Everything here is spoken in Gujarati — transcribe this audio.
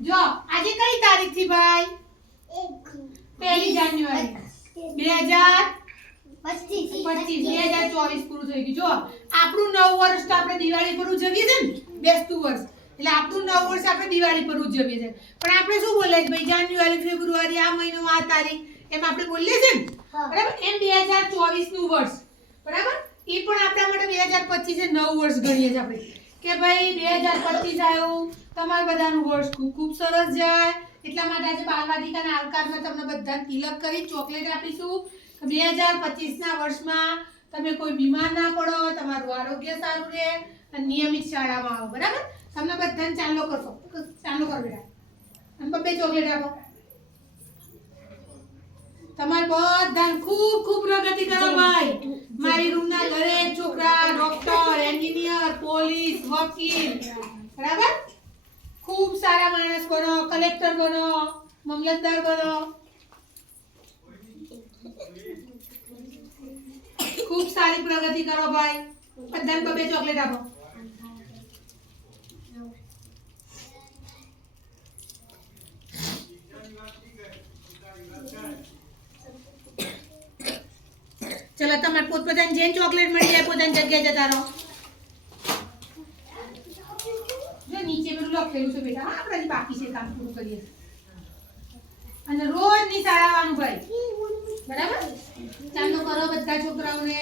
જો આજે કઈ તારીખ થી ભાઈ? 1 જાન્યુઆરી 2025 2024 પૂરું થઈ ગયું. જો આપણું નવું વર્ષ તો આપણે દિવાળી પર ઉજવીએ છીએ ને, બેસતું વર્ષ. એટલે આપણું નવું વર્ષ આપણે દિવાળી પર ઉજવીએ છીએ. પણ આપણે શું બોલે છે ભાઈ? જાન્યુઆરી, ફેબ્રુઆરી, આ મહિનો, આ તારીખ એમ આપણે બોલીએ છીએ ને, બરાબર? એમ 2024 નું વર્ષ, બરાબર? એ પણ આપણા માટે 2025 એ નવું વર્ષ ગણીએ છીએ આપણે કે ભાઈ 2025 આવ્યું, તમારા બધાનું વર્ષ ખૂબ ખૂબ સરસ જાય. એટલા માટે આજે બાલવાટિકાના આવકારમાં તમને બધાને તિલક કરી ચોકલેટ આપીશું. 2025 ના વર્ષમાં તમે કોઈ બીમાર ના પડો, તમારું આરોગ્ય સારું રહે અને નિયમિત શાળામાં આવો, બરાબર? તમને બધાને ચાલો કરશો, ચાલો કર બેટા. અને બબ્બે ચોકલેટ આપો. તમારે બધાને ખૂબ ખૂબ પ્રગતિ કરો ભાઈ. મારી રૂમના દરેક છોકરા ડોક્ટર, એન્જિનિયર, પોલીસ, વકીલ, બરાબર? ખૂબ સારા માણસ બનો, કલેક્ટર બનો, મામલતદાર બનો. ખૂબ સારી પ્રગતિ કરો ભાઈ. બધાને બબે ચોકલેટ આપો. ચલો તમારે પોતપોતાની જેન ચોકલેટ મળી જાય પોતાની જગ્યાએ જતા રહો. જો નીચે પેલું લખેલું છે બેટા, હા આપણે બાકી છે કામ પૂરું કરીએ. અને રોજ નિશાળ આવવાનું ભાઈ, બરાબર? ચાલો કરો બધા છોકરાઓને.